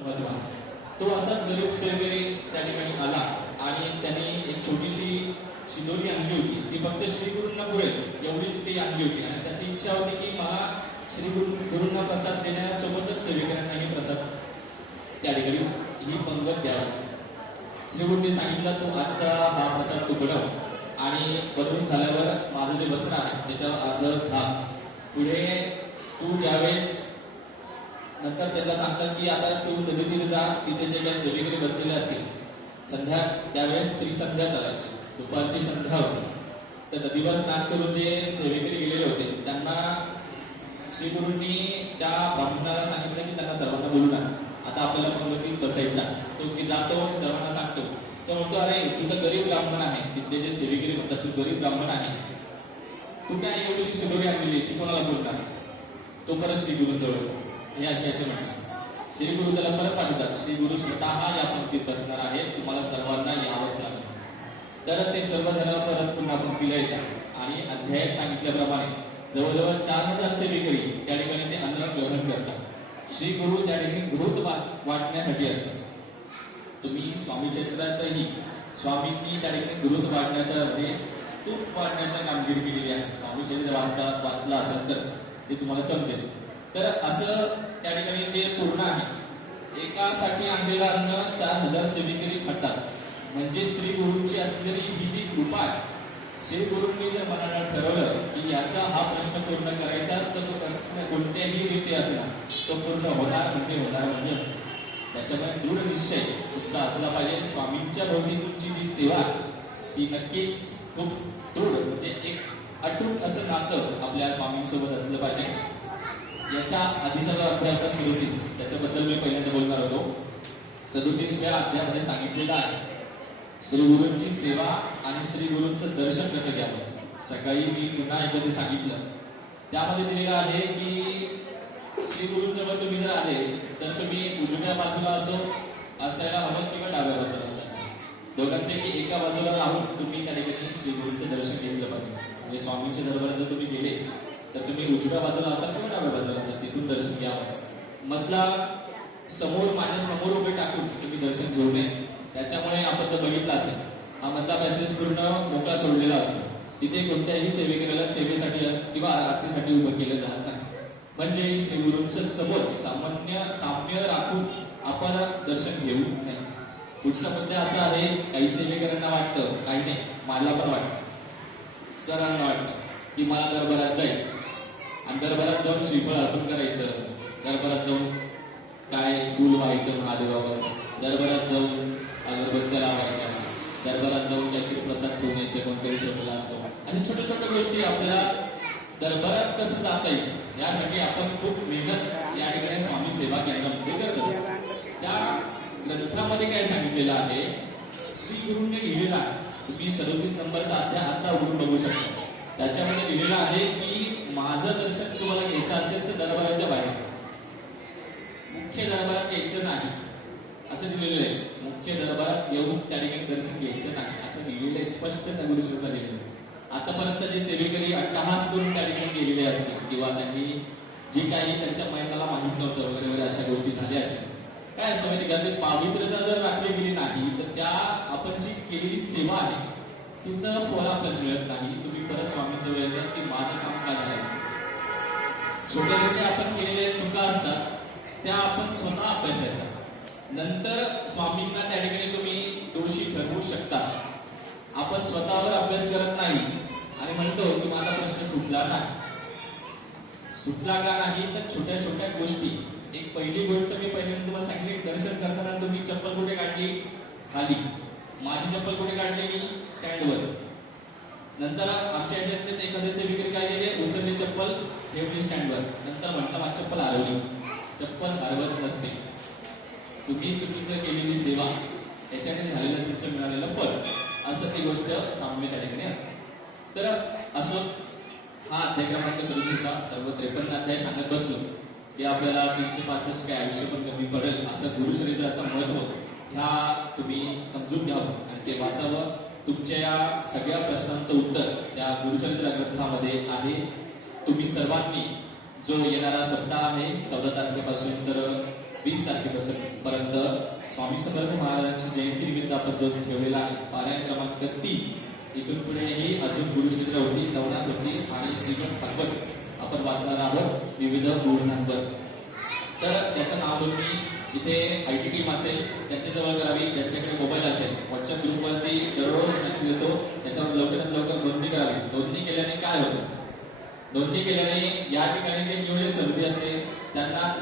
महत्त्व. तो असाच गरीब सेवेकरी त्या ठिकाणी आला आणि त्यांनी एक छोटीशी शिदोरी आणली होती. ती फक्त श्री गुरूंना पुरेल एवढीच ती आणली होती आणि त्याची इच्छा होती की मला श्री गुरूंना प्रसाद देण्यासोबतच सेवेकऱ्यांनाही प्रसाद त्या ठिकाणी ही पंगत द्यायची. श्री गुरूंनी सांगितलं तू आजचा हा प्रसाद तू बनव आणि बनवून झाल्यावर माझं जे वस्त्र आहे त्याच्यावर अर्ध झाक. पुढे तू ज्यावेळेस नंतर त्यांना सांगतात की आता तू नदीतीर जा, तिथे जे काही सेवेकरी बसलेले असतील संध्या त्यावेळेस त्रिसंध्या चालायची, दुपारची संध्या होती. तर नदीवर स्नान करून जे सेवेकरी गेलेले होते त्यांना श्री गुरूंनी त्या ब्राह्मणाला सांगितलं की त्यांना सर्वांना बोलू नका, आता आपल्याला पंगतीत बसायचा. तो की जातो सर्वांना सांगतो. तो म्हणतो अरे तू तर गरीब ब्राह्मण आहे. तिथले जे सेवेकरी म्हणतात तू गरीब ब्राह्मण आहे, तू काय एवढीशी शिदोरी आणलेली ती कोणाला बोलणार. तो परत श्री गुरूंजवळ हे असे म्हणतात. श्री गुरु त्याला परत पाठवतात. श्री गुरु स्वतः या पंक्तीत बसणार आहेत, तुम्हाला सर्वांना यावंच लागेल. तर ते सर्व जण परत पुन्हा पंक्तीला येतात आणि अध्यायात सांगितल्याप्रमाणे जवळजवळ 4000 सेवेकरी त्या ठिकाणी ते अन्न ग्रहण करतात. श्री गुरु त्या ठिकाणी घृत वाटण्यासाठी असतात. तुम्ही स्वामी चरित्रातही स्वामींनी त्या ठिकाणी घृत वाटण्याचा म्हणजे तूप वाटण्याचा कामगिरी केलेली आहे. स्वामी चरित्र वाचला असेल तर ते तुम्हाला समजेल. तर असं त्या ठिकाणी जे पूर्ण आहे, एकासाठी आणलेलं अन्न 4000 सेवेकरी खातात. म्हणजे श्री गुरूंची असलेली ही जी कृपा आहे, श्री गुरूंनी जर मनाला ठरवलं की याचा हा प्रश्न पूर्ण करायचा तर तो प्रश्न कोणत्याही रीती असला तो पूर्ण होणार म्हणजे त्याच्यामुळे दृढ निश्चय तुमचा असला पाहिजे. स्वामींच्या भोवती तुमची जी सेवा ती नक्कीच खूप दृढ म्हणजे एक अटूट असं नातं आपल्या स्वामींसोबत असलं पाहिजे. याच्या आधीचा जो अध्याय होता 37 त्याच्याबद्दल मी पहिल्यांदा बोलणार होतो. 37व्या अध्यायामध्ये सांगितलेलं आहे श्री गुरूंची सेवा आणि श्री गुरूंचं दर्शन कसं घ्यावं. सकाळी मी पुन्हा एकदा ते सांगितलं. त्यामध्ये दिलेलं आहे की श्री गुरूंजवळ तुम्ही जर आले तर तुम्ही उजव्या बाजूला असायला हवं किंवा डाव्या बाजूला असायला. दोघांपैकी एका बाजूला राहून तुम्ही त्या ठिकाणी श्री गुरूंचं दर्शन घेतलं पाहिजे. म्हणजे स्वामींच्या दरबारात जर तुम्ही गेले तर तुम्ही उजव्या बाजूला असाल किंवा डाव्या बाजूला असाल तिथून दर्शन घ्यावं. मधला समोर माझ्या समोर उभे टाकून तुम्ही दर्शन घेऊ नये. त्याच्यामुळे आपण तर बघितलं असेल हा मधला पॅसेज पूर्ण मोकळा सोडलेला असतो. तिथे कोणत्याही सेवेकऱ्याला सेवेसाठी किंवा आरतीसाठी उभं केलं जात नाही. म्हणजे श्री गुरूंचं समोर साम्य राखून आपण दर्शन घेऊ नये. पुढचा मुद्दा असा आहे, काही सेवेकऱ्यांना वाटतं, काही नाही, मला पण वाटतं, सरांना वाटतं की मला दरबारात जायचं आणि दरबारात जाऊन श्रीफळ अर्पण करायचं, दरबारात जाऊन काय फूल व्हायचं महादेवावर, दरबारात जाऊन अगरबत्त्या लावायच्या, दरबारात जाऊन काहीतरी प्रसाद ठेवण्याचं कोणतरी ठेवलेला असतो. आणि छोट्या छोट्या गोष्टी आपल्याला दरबारात कसं जाता येईल यासाठी आपण खूप मेहनत या ठिकाणी स्वामी सेवा केंद्रामध्ये करत असतो. त्या ग्रंथामध्ये काय सांगितलेलं आहे, श्री गुरूंनी लिहिलेलं आहे. तुम्ही 37 नंबरचा अध्याय आता उघडून बघू शकता. त्याच्यामध्ये लिहिलेलं आहे की माझं दर्शन तुम्हाला घ्यायचं असेल तर दरबाराच्या बाहेर, मुख्य दरबारात यायचं नाही असं लिहिलेलं आहे. मुख्य दरबारात येऊन त्या ठिकाणी दर्शन घ्यायचं नाही असं लिहिलेलं आहे, स्पष्ट त्या गुरुश्रीला लिहिलेलं. आतापर्यंत जे सेवेकरी अट्टहास करून त्या ठिकाणी गेलेले असतील किंवा त्यांनी जे काही त्यांच्या महिन्याला माहित नव्हतं वगैरे अशा गोष्टी झाल्या असतील. काय असतं माहिती का, ते पावित्रता जर राखली गेली नाही तर त्या आपण जी केलेली सेवा आहे तिचं फळ आपल्याला मिळत नाही. तुम्ही परत स्वामींच्या वेळेला की माझं काम काय झालं. छोट्या छोट्या आपण केलेल्या चुका असतात त्या आपण स्वतः अभ्यासायचा. नंतर स्वामींना त्या ठिकाणी तुम्ही दोषी ठरवू शकता. आपण स्वतःवर अभ्यास करत नाही आणि म्हणतो की माझा प्रश्न सुटला नाही. सुटला का नाही तर छोट्या छोट्या गोष्टी. एक पहिली गोष्ट मी पहिल्यांदा तुम्हाला सांगितली, दर्शन करताना तुम्ही चप्पल कुठे काढली, खाली. माझी चप्पल कुठे काढली, मी स्टँडवर. नंतर आमच्या ह्याच्यातलेच एखादे सेवेकरी काय केले, उचलली चप्पल ठेवली स्टँडवर. नंतर म्हटलं माझी चप्पल हरवली. चप्पल हरवत नसते. तुम्ही चुकीचं केलेली सेवा याच्याने झालेलं तुमचं मिळालेलं फळ असं ती गोष्ट साम्य त्या ठिकाणी असते. तर असो हा अध्याय क्रमांक 37 सर्व 53 अध्याय सांगत बसलो की आपल्याला 365 काय आयुष्य पण कमी पडेल. असं गुरुचरित्राचं महत्व ह्या तुम्ही समजून घ्यावं आणि ते वाचावं. तुमच्या या सगळ्या प्रश्नांचं उत्तर त्या गुरुचरित्र ग्रंथामध्ये आहे. तुम्ही सर्वांनी जो येणारा सप्ताह आहे 14 तारखेपासून तर 20 तारखेपर्यंत स्वामी समर्थ महाराजांची जयंती निमित्त आपण जो ठेवलेला आहे पारायण क्रमांक 3 इथून पुढेही अजून गुरुचरित्र होती, नवनाथ होती आणि श्रीमद भागवत आपण वाचणार आहोत विविध मुहूर्तांवर. तर त्याचं नाव मी इथे IT टीम असेल त्यांच्याजवळ करावी, ज्यांच्याकडे मोबाईल असेल व्हॉट्सअप ग्रुपवरती दररोज मेसेज येतो, त्याच्यावर लवकरात लवकर नोंदणी करावी. नोंदणी केल्याने काय होतं? नोंदणी केल्याने या ठिकाणी जे नियोजन समिती असते त्यांना